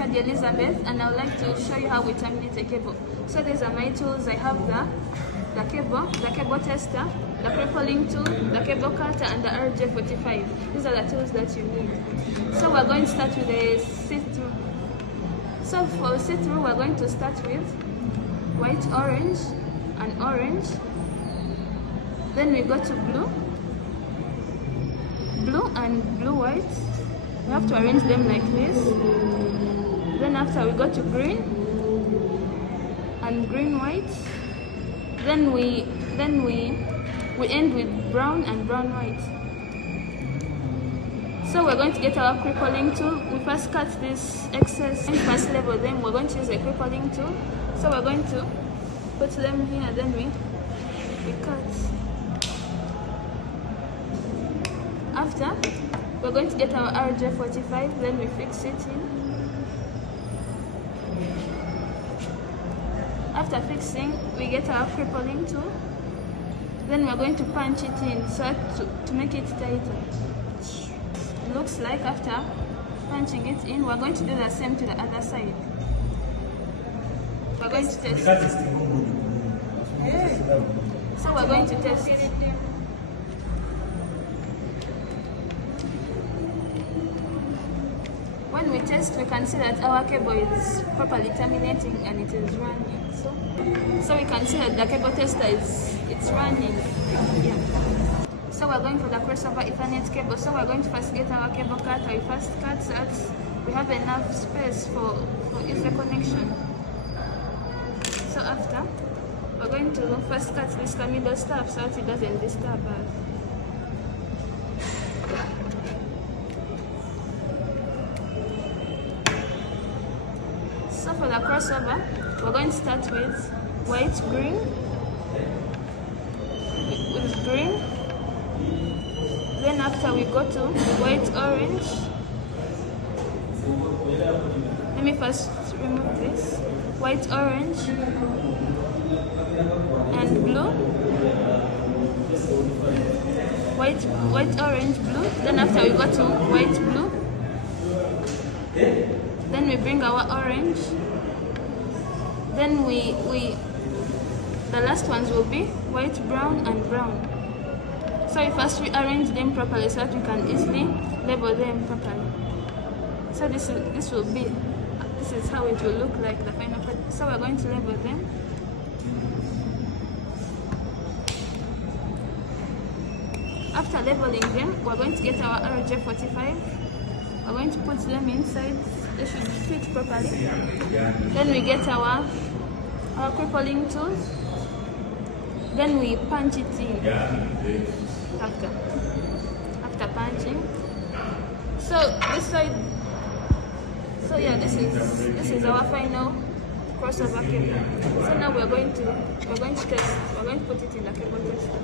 Card Elizabeth, and I would like to show you how we terminate a cable. So these are my tools. I have the cable tester, the crippling tool, the cable cutter, and the RJ45. These are the tools that you need. So we're going to start with a see-through. So for see-through, we're going to start with white, orange, and orange. Then we go to blue and blue, white. We have to arrange them like this. Then after we go to green and green, white. Then we end with brown and brown, white. So we're going to get our crippling tool. We first cut this excess and first label them. We're going to use a crippling tool. So we're going to put them here, then we cut. After, we're going to get our RJ45, then we fix it in. After fixing, we get our crippling tool. Then we're going to punch it in so to make it tighter. Looks like after punching it in, we're going to do the same to the other side. We're going to test. So we're going to test it. When we test, we can see that our cable is properly terminating and it is running. So we can see that the cable tester it's running. Yeah. So we're going for the crossover Ethernet cable. So we're going to first get our cable cutter. We first cut so that we have enough space for easy connection. So after, we're going to first cut this middle stuff so that it doesn't disturb us. So for the crossover, we're going to start with white, green, with green. Then after we go to white, orange. Let me first remove this. White, orange, and blue. White, orange, blue. Then after we go to white, blue. Then we bring our orange. Then the last ones will be white, brown, and brown. So we first rearrange them properly so that we can easily label them properly. So this is how it will look like, the final product. So we're going to label them. After labeling them, we're going to get our RJ45. We're going to put them inside. They should fit properly. Then we get our crippling tool. Then we punch it in. After punching. So this side. So yeah, this is our final crossover cable. So now we're going to test. We're going to put it in the cable tester.